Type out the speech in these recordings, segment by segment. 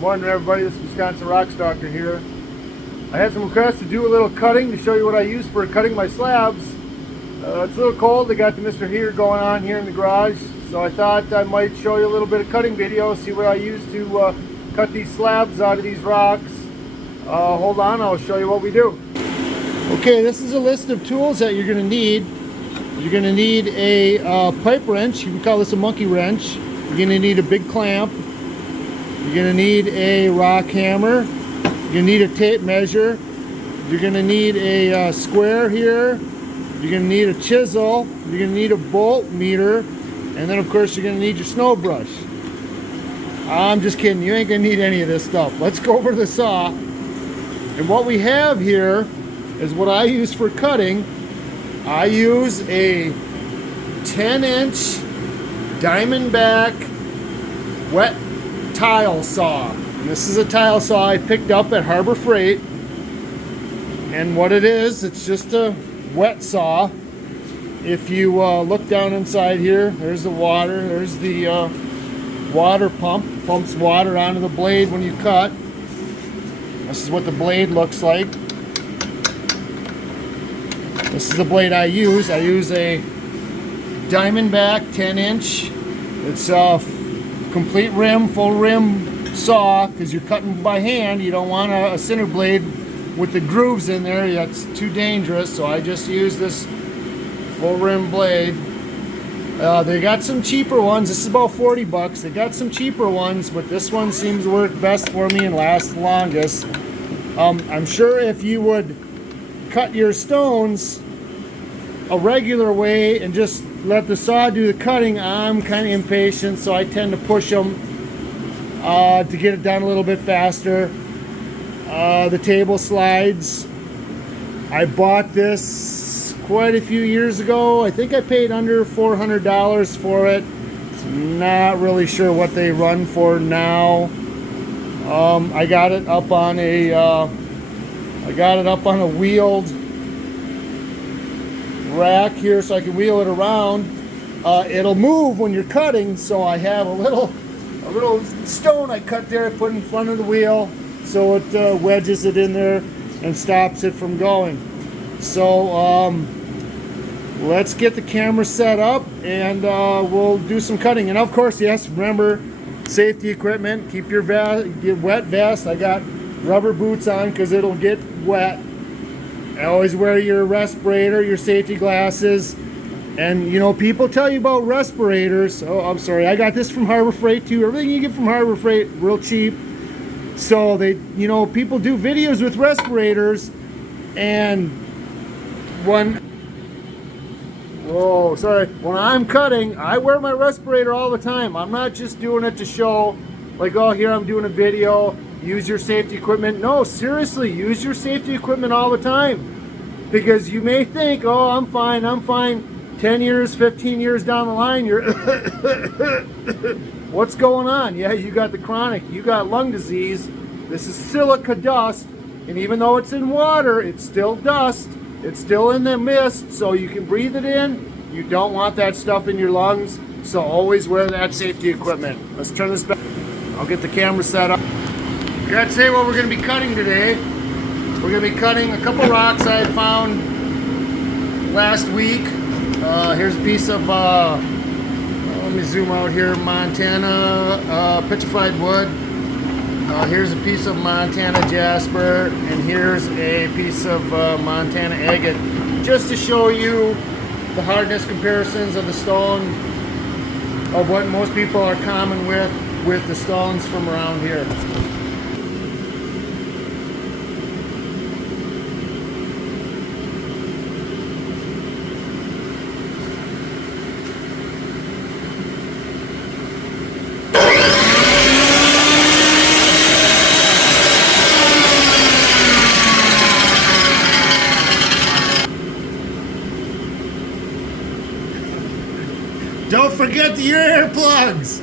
Morning everybody, this is Wisconsin Rock Stalker here. I had some requests to do a little cutting to show you what I use for cutting my slabs. It's a little cold, I got the Mr. Heater going on here in the garage, so I thought I might show you a little bit of cutting video, see what I use to cut these slabs out of these rocks. Hold on, I'll show you what we do. Okay, this is a list of tools that you're going to need. You're going to need a pipe wrench, you can call this a monkey wrench. You're going to need a big clamp. You're going to need a rock hammer. You're going to need a tape measure. You're going to need a square here. You're going to need a chisel. You're going to need a bolt meter. And then of course you're going to need your snow brush. I'm just kidding, you ain't going to need any of this stuff. Let's go over to the saw. And what we have here is what I use for cutting. I use a 10-inch Diamondback wet tile saw. And this is a tile saw I picked up at Harbor Freight. And what it is, it's just a wet saw. If you look down inside here, there's the water. There's the water pump. Pumps water onto the blade when you cut. This is what the blade looks like. This is the blade I use. I use a Diamondback 10-inch. It's a complete rim, full rim saw, because you're cutting by hand. You don't want a center blade with the grooves in there. That's too dangerous, so I just use this full rim blade. They got some cheaper ones. This is about 40 bucks. They got some cheaper ones, but this one seems to work best for me and last the longest. I'm sure if you would cut your stones a regular way and just let the saw do the cutting, I'm kind of impatient, so I tend to push them to get it done a little bit faster. The table slides, I bought this quite a few years ago. I think I paid under $400 for it. Not really sure what they run for now. I got it up on a wheeled rack here, so I can wheel it around. It'll move when you're cutting, so I have a little stone I cut there, I put in front of the wheel, so it wedges it in there and stops it from going. So let's get the camera set up and we'll do some cutting. And of course, yes, remember, safety equipment, keep your wet vest. I got rubber boots on because it'll get wet. Always wear your respirator, your safety glasses. And you know, people tell you about respirators. Oh, I'm sorry, I got this from Harbor Freight too. Everything you get from Harbor Freight, real cheap. So they, you know, people do videos with respirators, and when I'm cutting, I wear my respirator all the time. I'm not just doing it to show, like, oh, here I'm doing a video, use your safety equipment. No, seriously, use your safety equipment all the time. Because you may think, oh, I'm fine. 10 years, 15 years down the line, you're what's going on? Yeah, you got the chronic, you got lung disease. This is silica dust, and even though it's in water, it's still dust. It's still in the mist, so you can breathe it in. You don't want that stuff in your lungs, so always wear that safety equipment. Let's turn this back. I'll get the camera set up. I gotta say what we're gonna be cutting today. We're gonna be cutting a couple rocks I had found last week. Here's a piece of, let me zoom out here, Montana petrified wood. Here's a piece of Montana jasper, and here's a piece of Montana agate, just to show you the hardness comparisons of the stone, of what most people are common with the stones from around here. Don't forget your earplugs!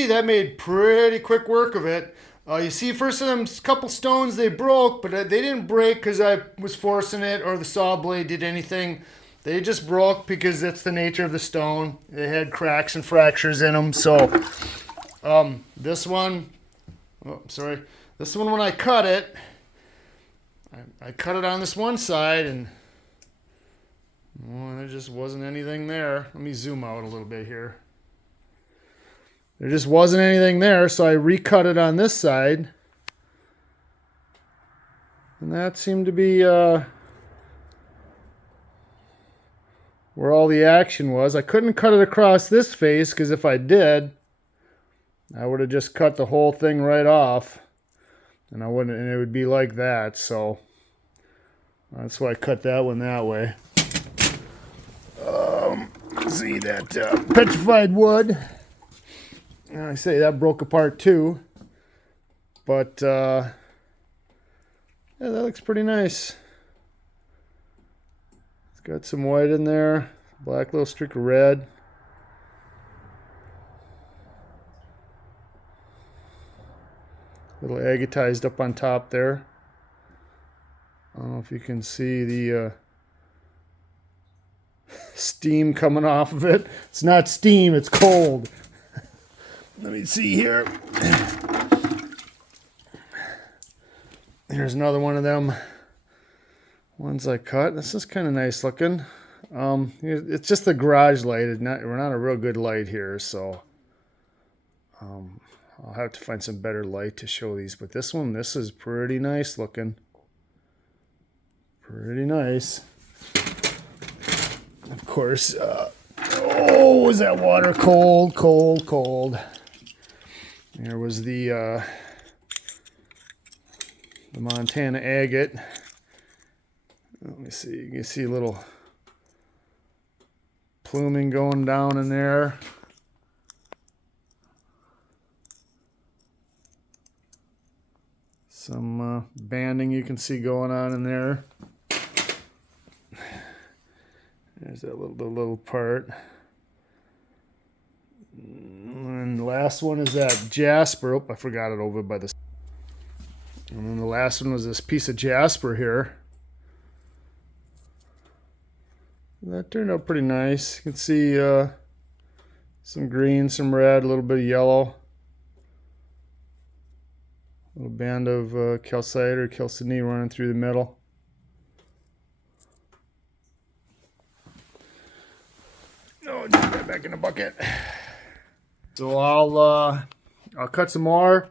see, that made pretty quick work of it. You see, first of them couple stones, they broke, but they didn't break because I was forcing it or the saw blade did anything. They just broke because that's the nature of the stone. They had cracks and fractures in them. So this one, oh, sorry, this one when I cut it, I cut it on this one side and well, there just wasn't anything there. Let me zoom out a little bit here. There just wasn't anything there, so I recut it on this side. And that seemed to be where all the action was. I couldn't cut it across this face, because if I did, I would have just cut the whole thing right off. And it would be like that, so that's why I cut that one that way. See that petrified wood. I say that broke apart too, but yeah, that looks pretty nice. It's got some white in there, black little streak of red. Little agatized up on top there. I don't know if you can see the steam coming off of it. It's not steam, it's cold. Let me see here. Here's another one of them ones I cut. This is kind of nice looking. It's just the garage light. We're not a real good light here, so I'll have to find some better light to show these. But this is pretty nice looking. Pretty nice. Of course, oh, was that water cold, cold, cold. There was the Montana agate. Let me see. You can see a little pluming going down in there. Some banding you can see going on in there. There's that little part. And the last one is that jasper. Oh, I forgot it over by the... And then the last one was this piece of jasper here. That turned out pretty nice. You can see some green, some red, a little bit of yellow. A little band of calcite or chalcedony running through the middle. Oh, just get back in the bucket. So I'll cut some more.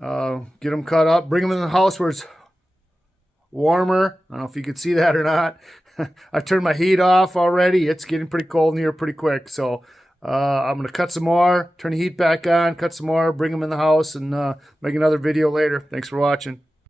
Get them cut up. Bring them in the house where it's warmer. I don't know if you can see that or not. I turned my heat off already. It's getting pretty cold in here pretty quick. So I'm going to cut some more, turn the heat back on, cut some more, bring them in the house, and make another video later. Thanks for watching.